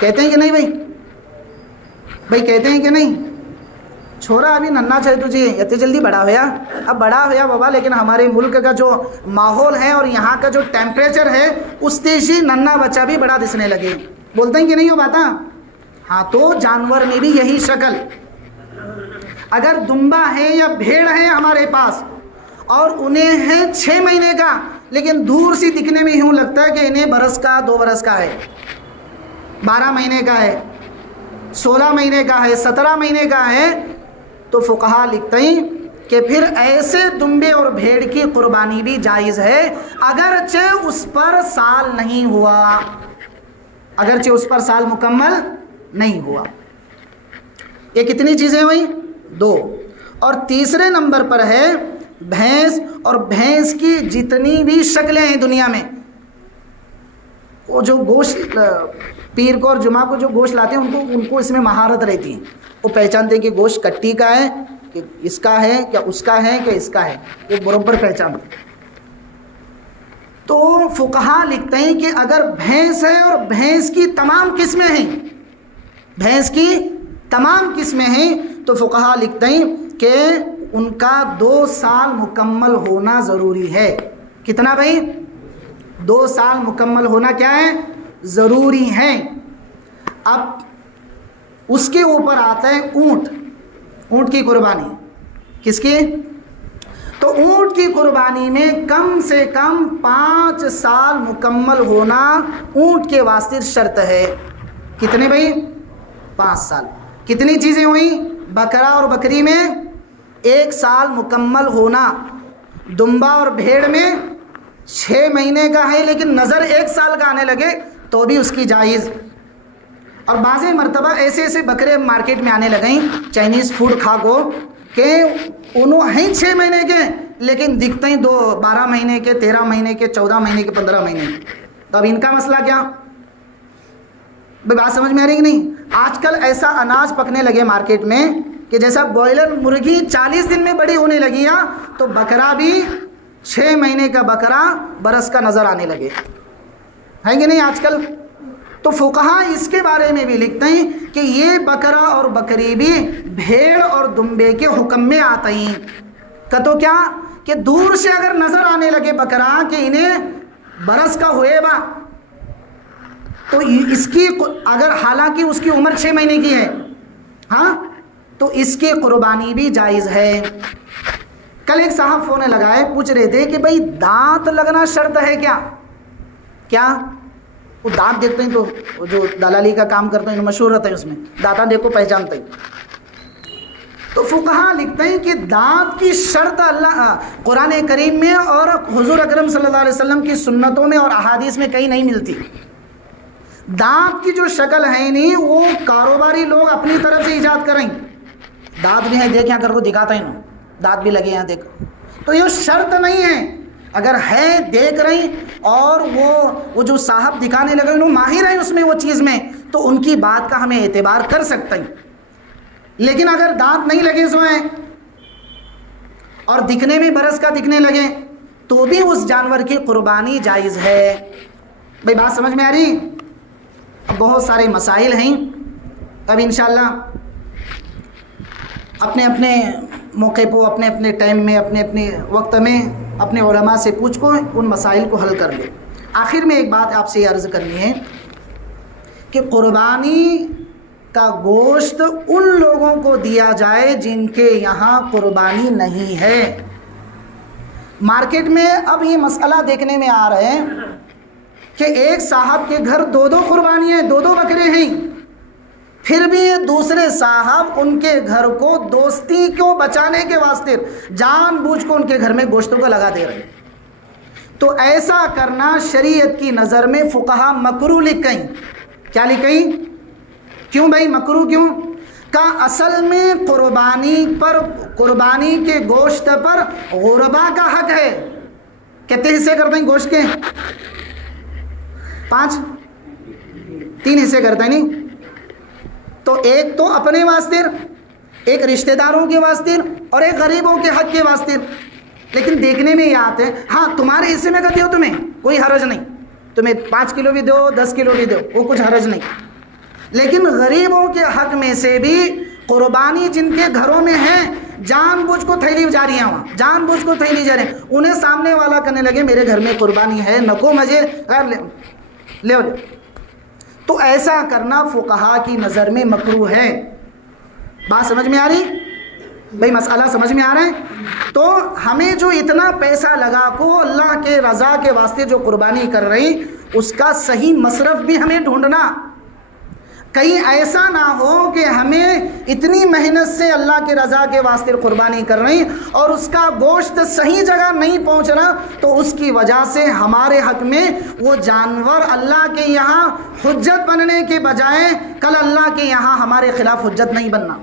کہتے ہیں کہ نہیں بھائی کہتے ہیں کہ نہیں؟ چھوڑا ابھی ننھا چاہے تجھے اتنے جلدی بڑا ہویا. اب بڑا ہویا بابا، لیکن ہمارے ملک کا جو ماحول ہے اور یہاں کا جو ٹیمپریچر ہے اس تیزی ننھا بچہ بھی بڑا دسنے لگے. بولتے ہیں کہ نہیں ہو باتا؟ ہاں، تو جانور میں بھی یہی شکل. اگر دمبا ہے یا بھیڑ ہے ہمارے پاس اور انہیں ہے 6 مہینے کا، لیکن دور سے دکھنے میں یوں لگتا ہے کہ انہیں برس کا 2 برس کا ہے، 12 مہینے کا ہے، 16 مہینے کا ہے، 17 مہینے کا ہے، تو فقہا لکھتے ہیں کہ پھر ایسے دمبے اور بھیڑ کی قربانی بھی جائز ہے، اگرچہ اس پر سال نہیں ہوا، اگرچہ اس پر سال مکمل نہیں ہوا. یہ کتنی چیزیں ہوئی؟ 2. اور تیسرے نمبر پر ہے بھینس. اور بھینس کی جتنی بھی شکلیں ہیں دنیا میں، وہ جو گوشت پیر کو اور جمعہ کو جو گوشت لاتے ہیں ان کو اس میں مہارت رہتی ہے. وہ پہچانتے ہیں کہ گوشت کٹی کا ہے، کہ اس کا ہے، کیا اس کا ہے، کہ اس کا ہے، وہ برابر پہچانتے ہیں. تو فقہا لکھتے ہیں کہ اگر بھینس ہے اور بھینس کی تمام قسمیں ہیں، بھینس کی تمام قسمیں ہیں، تو فقہا لکھتے ہیں کہ ان کا 2 سال مکمل ہونا ضروری ہے. کتنا بھائی؟ 2 سال مکمل ہونا کیا ہے؟ ضروری ہے. اب اس کے اوپر آتا ہے اونٹ کی قربانی. کس کی؟ تو اونٹ کی قربانی میں کم سے کم 5 سال مکمل ہونا اونٹ کے واسطے شرط ہے. کتنے بھائی؟ 5 سال. کتنی چیزیں ہوئیں؟ بکرا اور بکری میں 1 سال مکمل ہونا، دمبا اور بھیڑ میں 6 مہینے کا ہے لیکن نظر 1 سال کا آنے لگے تو بھی اس کی جائز. اور بعض مرتبہ ایسے بکرے مارکیٹ میں آنے لگیں چائنیز فوڈ کھا کو کہ انہوں ہیں 6 مہینے کے لیکن دکھتے ہیں 12 مہینے کے، 13 مہینے کے، 14 مہینے کے، 15 مہینے کے. تو اب ان کا مسئلہ کیا؟ بات سمجھ میں آ رہی کہ نہیں؟ آج کل ایسا اناج پکنے لگے مارکیٹ میں کہ جیسا بوائلر مرغی 40 دن میں بڑی ہونے لگی ہے، تو بکرا بھی 6 مہینے کا بکرا برس کا نظر آنے لگے. ہے کہ نہیں آج کل؟ تو فقہا اس کے بارے میں بھی لکھتے ہیں کہ یہ بکرا اور بکری بھی بھیڑ اور دمبے کے حکم میں آتے ہیں. تو کیا کہ دور سے اگر نظر آنے لگے بکرا کہ انہیں برس کا ہوئے با، تو اس کی اگر حالانکہ اس کی عمر 6 مہینے کی ہے، ہاں، تو اس کی قربانی بھی جائز ہے. کل ایک صاحب فون لگائے پوچھ رہے تھے کہ بھائی دانت لگنا شرط ہے کیا؟ وہ دانت دیکھتے ہیں تو جو دلالی کا کام کرتے ہیں مشہور رہتا ہے، اس میں دانت دیکھو پہچانتے ہیں. تو فقہا لکھتے ہیں کہ دانت کی شرط اللہ قرآن کریم میں اور حضور اکرم صلی اللہ علیہ وسلم کی سنتوں میں اور احادیث میں کہیں نہیں ملتی. دانت کی جو شکل ہے نہیں وہ کاروباری لوگ اپنی طرف سے ایجاد کریں. دانت بھی ہیں، دیکھ یہاں کر کو دکھاتا ہے نا، دانت بھی لگے یہاں دیکھ. تو یہ شرط نہیں ہے، اگر ہے دیکھ رہی اور وہ جو صاحب دکھانے لگے انہوں ماہر ہیں اس میں، وہ چیز میں، تو ان کی بات کا ہمیں اعتبار کر سکتے ہیں. لیکن اگر دانت نہیں لگے سو ہیں اور دکھنے میں برس کا دکھنے لگے تو بھی اس جانور کی قربانی جائز ہے. بھائی بات سمجھ میں آ رہی؟ بہت سارے مسائل ہیں. اب انشاءاللہ اپنے اپنے موقع پہ، اپنے اپنے ٹائم میں، اپنے اپنے وقت میں اپنے علماء سے پوچھ کو ان مسائل کو حل کر لیں. آخر میں ایک بات آپ سے یہ عرض کرنی ہے کہ قربانی کا گوشت ان لوگوں کو دیا جائے جن کے یہاں قربانی نہیں ہے. مارکیٹ میں اب یہ مسئلہ دیکھنے میں آ رہا ہے کہ ایک صاحب کے گھر 2 قربانیاں ہیں، 2 بکرے ہیں. پھر بھی دوسرے صاحب ان کے گھر کو دوستی کو بچانے کے واسطے جان بوجھ کو ان کے گھر میں گوشتوں کو لگا دے رہے ہیں۔ تو ایسا کرنا شریعت کی نظر میں فقہا مکروہ لکھ گئیں۔ کیا لکھ گئیں؟ کیوں بھائی مکروہ کیوں؟ کہ اصل میں قربانی کے گوشت پر غربا کا حق ہے۔ کتنے حصے کرتے ہیں گوشت کے؟ 5 3 حصے کرتے ہیں نہیں؟ تو ایک تو اپنے واسطے، ایک رشتہ داروں کے واسطے، اور ایک غریبوں کے حق کے واسطے۔ لیکن دیکھنے میں یہ آتے ہیں، ہاں تمہارے حصے میں کہتے ہو تمہیں کوئی حرج نہیں، تمہیں 5 کلو بھی دو 10 کلو بھی دو، وہ کچھ حرج نہیں۔ لیکن غریبوں کے حق میں سے بھی قربانی جن کے گھروں میں ہے، جان بوجھ کو تھیلی جا رہی ہیں، وہاں جان بوجھ کو تھیلی جا رہے ہیں، انہیں سامنے والا کرنے لگے میرے گھر میں قربانی ہے، نکو مجھے لے۔ تو ایسا کرنا فقہا کی نظر میں مکروہ ہے۔ بات سمجھ میں آ رہی بھائی؟ مسئلہ سمجھ میں آ رہا ہے؟ تو ہمیں جو اتنا پیسہ لگا کو اللہ کے رضا کے واسطے جو قربانی کر رہی، اس کا صحیح مصرف بھی ہمیں ڈھونڈنا۔ کہیں ایسا نہ ہو کہ ہمیں اتنی محنت سے اللہ کے رضا کے واسطے قربانی کر رہی اور اس کا گوشت صحیح جگہ نہیں پہنچ رہا، تو اس کی وجہ سے ہمارے حق میں وہ جانور اللہ کے یہاں حجت بننے کے بجائے کل اللہ کے یہاں ہمارے خلاف حجت نہیں بننا۔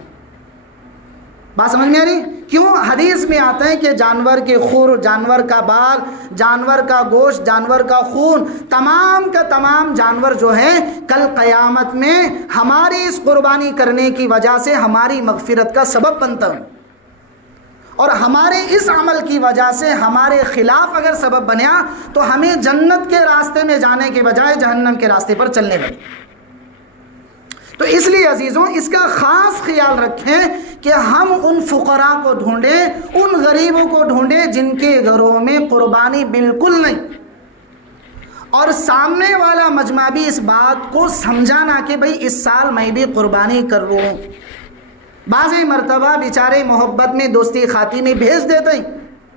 بات سمجھ میں آ رہی؟ کیوں؟ حدیث میں آتا ہے کہ جانور کے خور، جانور کا بال، جانور کا گوشت، جانور کا خون، تمام کا تمام جانور جو ہے کل قیامت میں ہماری اس قربانی کرنے کی وجہ سے ہماری مغفرت کا سبب بنتا ہے، اور ہمارے اس عمل کی وجہ سے ہمارے خلاف اگر سبب بنیا تو ہمیں جنت کے راستے میں جانے کے بجائے جہنم کے راستے پر چلنے لگے۔ تو اس لیے عزیزوں اس کا خاص خیال رکھیں کہ ہم ان فقراء کو ڈھونڈیں، ان غریبوں کو ڈھونڈیں جن کے گھروں میں قربانی بالکل نہیں، اور سامنے والا مجمع بھی اس بات کو سمجھانا کہ بھئی اس سال میں بھی قربانی کر رہا ہوں۔ بعض مرتبہ بیچارے محبت میں دوستی خاطی میں بھیج دیتے ہیں،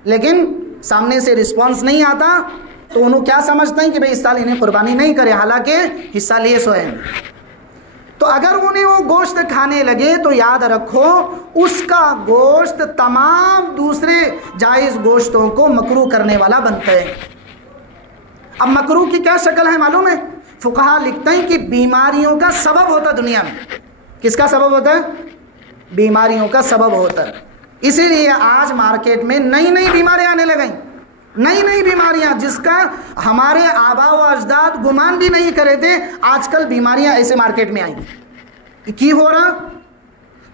لیکن سامنے سے رسپانس نہیں آتا، تو انہوں کیا سمجھتے ہیں کہ بھئی اس سال انہیں قربانی نہیں کرے، حالانکہ حصہ لیے سو ہیں۔ تو اگر انہیں وہ گوشت کھانے لگے تو یاد رکھو اس کا گوشت تمام دوسرے جائز گوشتوں کو مکروہ کرنے والا بنتا ہے۔ اب مکروہ کی کیا شکل ہے معلوم ہے؟ فقہا لکھتے ہیں کہ بیماریوں کا سبب ہوتا دنیا میں۔ کس کا سبب ہوتا ہے؟ بیماریوں کا سبب ہوتا ہے۔ اسی لیے آج مارکیٹ میں نئی نئی بیماریاں آنے لگیں، نئی نئی بیماریاں جس کا ہمارے آبا و اجداد گمان بھی نہیں کرے تھے، آج کل بیماریاں ایسے مارکیٹ میں آئیں۔ کی ہو رہا؟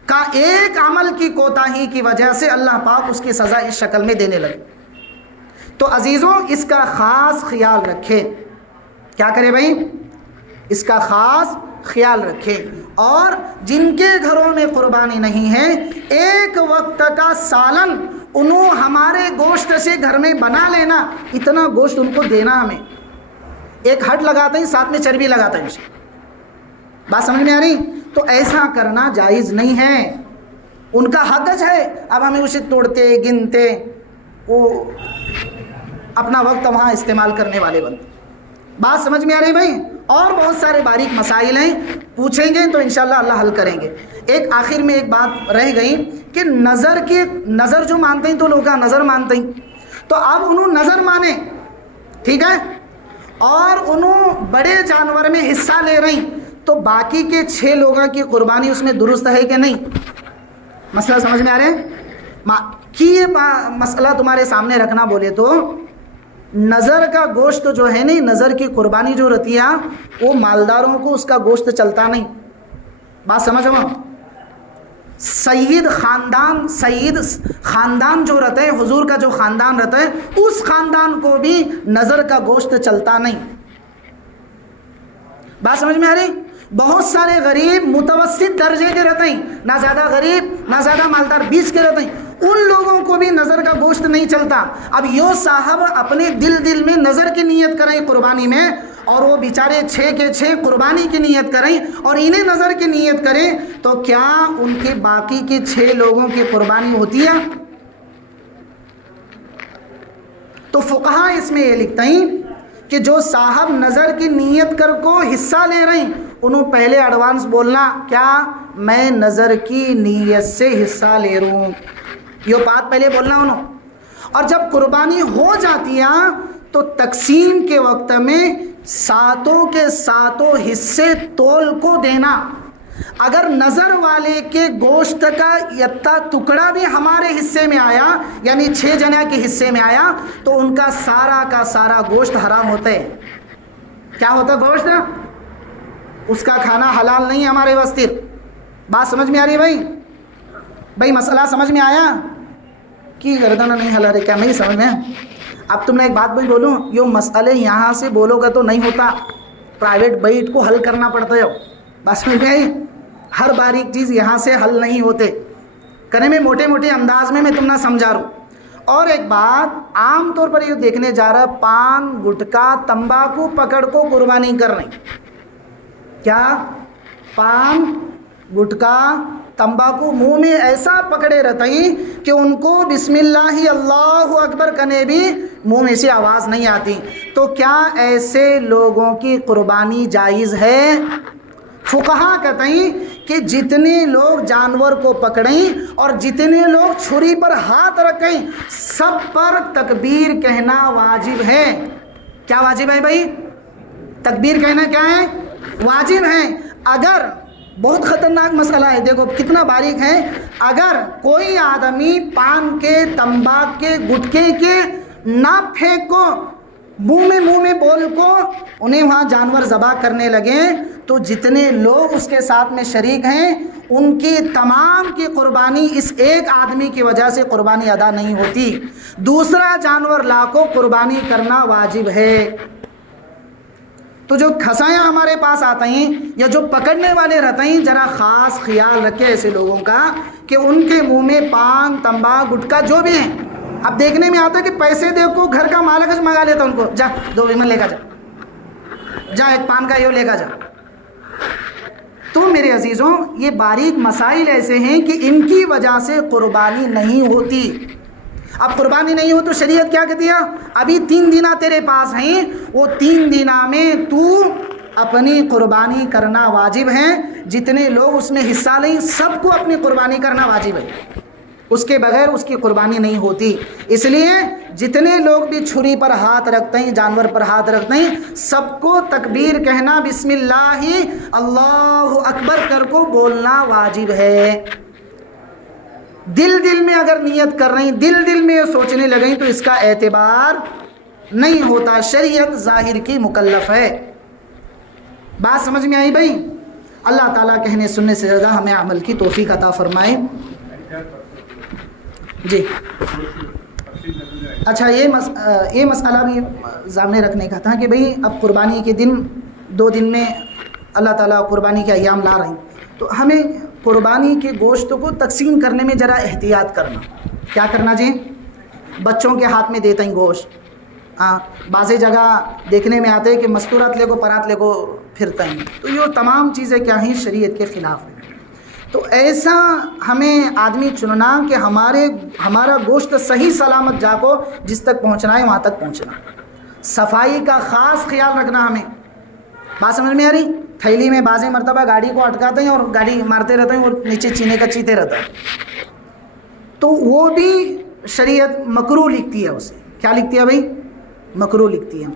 کا ایک عمل کی کوتاہی کی وجہ سے اللہ پاک اس کی سزا اس شکل میں دینے لگے۔ تو عزیزوں اس کا خاص خیال رکھیں۔ کیا کرے بھائی؟ اس کا خاص خیال رکھیں۔ اور جن کے گھروں میں قربانی نہیں ہے، ایک وقت کا سالن انہوں ہمارے گوشت سے گھر میں بنا لینا، اتنا گوشت ان کو دینا، ہمیں ایک ہٹ لگاتے ہیں ساتھ میں چربی لگاتے ہیں۔ بات سمجھ میں آ رہی؟ تو ایسا کرنا جائز نہیں ہے، ان کا حق ہے۔ اب ہمیں اسے توڑتے گنتے وہ اپنا وقت وہاں استعمال کرنے والے بنتے۔ بات سمجھ میں آ رہی بھائی؟ اور بہت سارے باریک مسائل ہیں، پوچھیں گے تو انشاءاللہ اللہ حل کریں گے۔ ایک آخر میں ایک بات رہ گئی کہ نظر جو مانتے ہیں تو لوگ نظر مانتے ہیں، تو اب انہوں نظر مانے، ٹھیک ہے، اور انہوں بڑے جانور میں حصہ لے رہی، تو باقی کے 6 لوگوں کی قربانی اس میں درست ہے کہ نہیں؟ مسئلہ سمجھ میں آ رہے ہیں؟ کہ یہ مسئلہ تمہارے سامنے رکھنا بولے تو نظر کا گوشت جو ہے نہیں، نظر کی قربانی جو رہتی ہے وہ مالداروں کو اس کا گوشت چلتا نہیں۔ بات سمجھ ہو؟ سید خاندان جو رہتا ہے، حضور کا جو خاندان رہتا ہے، اس خاندان کو بھی نظر کا گوشت چلتا نہیں۔ بات سمجھ میں آ رہی؟ بہت سارے غریب متوسط درجے کے رہتے ہیں، نہ زیادہ غریب نہ زیادہ مالدار، بیچ کے رہتے ہیں، ان لوگوں کو بھی نظر کا گوشت نہیں چلتا۔ اب یہ صاحب اپنے دل میں نظر کی نیت کریں قربانی میں، اور وہ بیچارے 6 کے 6 قربانی کی نیت کریں اور انہیں نظر کی نیت کریں، تو کیا ان کے باقی کے 6 لوگوں کی قربانی ہوتی ہے؟ تو فقہا اس میں یہ لکھتے ہیں کہ جو صاحب نظر کی نیت کر کو حصہ لے رہے ہیں انہوں پہلے ایڈوانس بولنا کیا، میں نظر کی نیت سے حصہ لے رہا ہوں، یہ بات پہلے بولنا انہوں. اور جب قربانی ہو جاتی ہے تو تقسیم کے وقت میں ساتوں کے ساتوں حصے تول کو دینا. اگر نظر والے کے گوشت کا یتا ٹکڑا بھی ہمارے حصے میں آیا، یعنی 6 جنہ کے حصے میں آیا، تو ان کا سارا گوشت حرام ہوتا ہے. کیا ہوتا ہے گوشت؟ اس کا کھانا حلال نہیں ہے ہمارے واسطے. بات سمجھ میں آ رہی ہے بھائی مسئلہ سمجھ میں آیا کہ گردانہ نہیں ہلا رہے؟ کیا نہیں سمجھ میں؟ اب تم نے ایک بات بھی بولوں، یہ مسئلے یہاں سے بولو گا تو نہیں ہوتا، پرائیویٹ بیٹ کو حل کرنا پڑتا ہے. بس میں گئی ہر باریک چیز یہاں سے حل نہیں ہوتے، کرنے میں موٹے انداز میں تم نہ سمجھا رہا ہوں. اور ایک بات عام طور پر یہ دیکھنے جا رہا ہے، پان گٹکا تمباکو پکڑ کو قربانی کر رہے ہیں. کیا؟ پان گٹکا تمباکو منہ میں ایسا پکڑے رہتے ہیں کہ ان کو بسم اللہ اللہ اکبر کنے بھی منہ میں سے آواز نہیں آتی. تو کیا ایسے لوگوں کی قربانی جائز ہے؟ فقہا کہتے ہیں کہ جتنے لوگ جانور کو پکڑیں اور جتنے لوگ چھری پر ہاتھ رکھیں، سب پر تکبیر کہنا واجب ہے. کیا واجب ہے بھائی؟ تکبیر کہنا کیا ہے؟ واجب ہے. اگر بہت خطرناک مسئلہ ہے، دیکھو کتنا باریک ہے. اگر کوئی آدمی پان کے تمباک کے گٹکے کے نہ پھینکو، منہ میں بول کو انہیں وہاں جانور ذبح کرنے لگے، تو جتنے لوگ اس کے ساتھ میں شریک ہیں ان کی تمام کی قربانی اس ایک آدمی کی وجہ سے قربانی ادا نہیں ہوتی. دوسرا جانور لا کو قربانی کرنا واجب ہے. تو جو کھسایاں ہمارے پاس آتے ہیں یا جو پکڑنے والے رہتے ہیں، ذرا خاص خیال رکھے ایسے لوگوں کا کہ ان کے منہ میں پان تمباک گٹکا جو بھی ہیں. اب دیکھنے میں آتا ہے کہ پیسے دے کو گھر کا مالک منگا لیتا ان کو، جا 2 ویمن لے کا جا ایک پان کا یہ لے کا جا. تو میرے عزیزوں یہ باریک مسائل ایسے ہیں کہ ان کی وجہ سے قربانی نہیں ہوتی. اب قربانی نہیں ہو تو شریعت کیا کہتی ہے؟ ابھی 3 دن تیرے پاس ہیں، وہ 3 دن میں تو اپنی قربانی کرنا واجب ہے. جتنے لوگ اس میں حصہ لیں سب کو اپنی قربانی کرنا واجب ہے، اس کے بغیر اس کی قربانی نہیں ہوتی. اس لیے جتنے لوگ بھی چھری پر ہاتھ رکھتے ہیں، جانور پر ہاتھ رکھتے ہیں، سب کو تکبیر کہنا بسم اللہ اللہ اکبر کر کو بولنا واجب ہے. دل میں اگر نیت کر رہی، دل میں سوچنے لگیں تو اس کا اعتبار نہیں ہوتا. شریعت ظاہر کی مکلف ہے. بات سمجھ میں آئی بھائی؟ اللہ تعالیٰ کہنے سننے سے زیادہ ہمیں عمل کی توفیق عطا فرمائے. جی اچھا، یہ مسئلہ بھی سامنے رکھنے کا تھا کہ بھئی اب قربانی کے دن 2 دن میں اللہ تعالیٰ قربانی کے ایام لا رہے ہیں، تو ہمیں قربانی کے گوشت کو تقسیم کرنے میں ذرا احتیاط کرنا. کیا کرنا جی؟ بچوں کے ہاتھ میں دیتے ہیں گوشت. بعض جگہ دیکھنے میں آتے ہیں کہ مستورات لے کو پرات لے کو پھرتا ہیں، تو یہ تمام چیزیں کیا ہیں؟ شریعت کے خلاف ہیں. تو ایسا ہمیں آدمی چننا کہ ہمارا گوشت صحیح سلامت جا کو جس تک پہنچنا ہے وہاں تک پہنچنا. صفائی کا خاص خیال رکھنا ہمیں. بات سمجھ میں آ رہی؟ تھیلی میں بعض مرتبہ گاڑی کو اٹکاتے ہیں اور گاڑی مارتے رہتے ہیں اور نیچے چینے کا چیتے رہتا ہے، تو وہ بھی شریعت مکروہ لکھتی ہے. اسے کیا لکھتی ہے بھائی؟ مکروہ لکھتی ہے.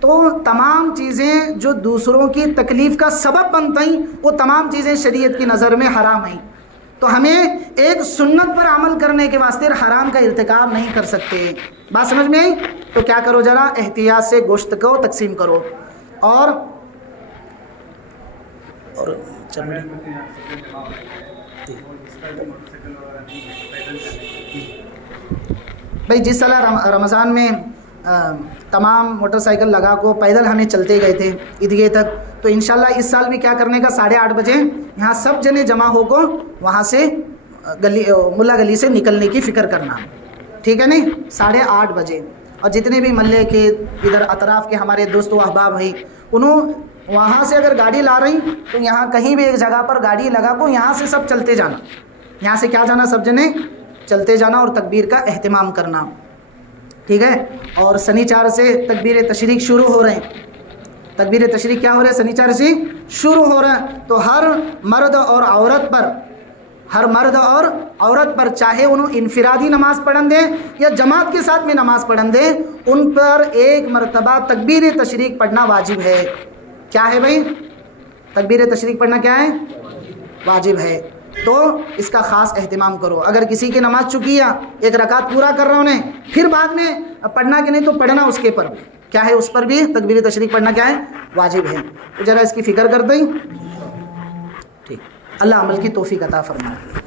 تو تمام چیزیں جو دوسروں کی تکلیف کا سبب بنتی ہیں وہ تمام چیزیں شریعت کی نظر میں حرام ہیں. تو ہمیں ایک سنت پر عمل کرنے کے واسطے حرام کا ارتکاب نہیں کر سکتے. بات سمجھ میں آئی؟ تو کیا کرو، ذرا احتیاط سے گوشت کو تقسیم کرو. اور بھائی جس طرح رمضان میں تمام موٹر سائیکل لگا کو پیدل ہمیں چلتے گئے تھے عیدگاہ تک، تو انشاءاللہ اس سال بھی کیا کرنے کا 8:30 بجے یہاں سب جنے جمع ہو کو وہاں سے ملا گلی سے نکلنے کی فکر کرنا. ٹھیک ہے نہیں؟ 8:30 بجے. اور جتنے بھی محلے کے ادھر اطراف کے ہمارے دوست و احباب ہیں، انہوں وہاں سے اگر گاڑی لا رہی تو یہاں کہیں بھی ایک جگہ پر گاڑی لگا کو یہاں سے سب چلتے جانا. یہاں سے کیا جانا؟ سب جنے چلتے جانا اور تکبیر کا اہتمام کرنا. ٹھیک ہے؟ اور سنیچر سے تکبیر تشریق شروع ہو رہے ہیں. تکبیر تشریق کیا ہو رہے ہیں؟ سنیچر سے شروع ہو رہا ہے تو ہر مرد اور عورت پر چاہے انہوں انفرادی نماز پڑھن دیں یا جماعت کے ساتھ میں نماز پڑھن دیں، ان پر ایک مرتبہ تکبیر تشریق پڑھنا واجب ہے۔ کیا ہے بھائی؟ تکبیر تشریق پڑھنا کیا ہے؟ واجب ہے۔ تو اس کا خاص اہتمام کرو۔ اگر کسی کی نماز چکی ہے، ایک رکعت پورا کر رہا انہیں، پھر بعد میں پڑھنا کہ نہیں تو پڑھنا اس کے پر کیا ہے، اس پر بھی تکبیر تشریق پڑھنا کیا ہے؟ واجب ہے۔ تو ذرا اس کی فکر کر دیں۔ ٹھیک، اللہ عمل کی توفیق عطا فرمائے۔